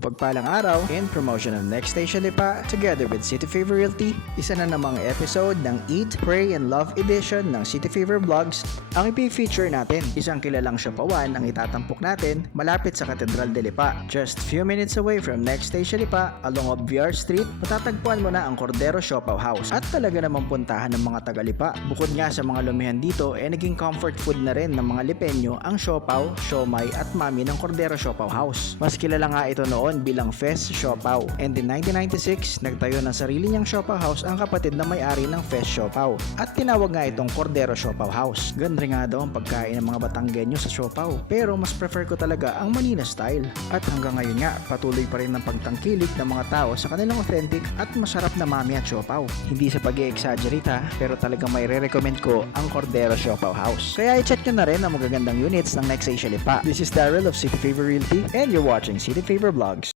Mapagpalang araw in promotion of Next Station Lipa together with City Fever Realty. Isa na namang episode ng Eat, Pray, and Love edition ng City Fever Vlogs ang ipi-feature natin. Isang kilalang siopawan ang itatampok natin malapit sa Katedral de Lipa. Just few minutes away from Next Station Lipa along Obviar Street, matatagpuan mo na ang Cordero Siopaw House. At talaga namang puntahan ng mga taga-Lipa. Bukod nga sa mga lumihan dito, naging comfort food na rin ng mga Lipenyo ang siopaw, siomay at mami ng Cordero Siopaw House. Mas kilala nga ito noon bilang Fest Siopaw. And in 1996, nagtayo ng sarili niyang Siopaw House ang kapatid na may-ari ng Fest Siopaw. At tinawag nga itong Cordero Siopaw House. Ganda nga daw ang pagkain ng mga Batanggenyo sa siopaw. Pero mas prefer ko talaga ang Manila style. At hanggang ngayon nga, patuloy pa rin ang pagtangkilik ng mga tao sa kanilang authentic at masarap na mami at siopaw. Hindi sa pag-i-exaggerate ha, pero talagang may re-recommend ko ang Cordero Siopaw House. Kaya i-check nyo na rin ang magagandang units ng Next Asia Lipa. This is Daryl of City Fever Realty and you're watching City Fever Vlogs.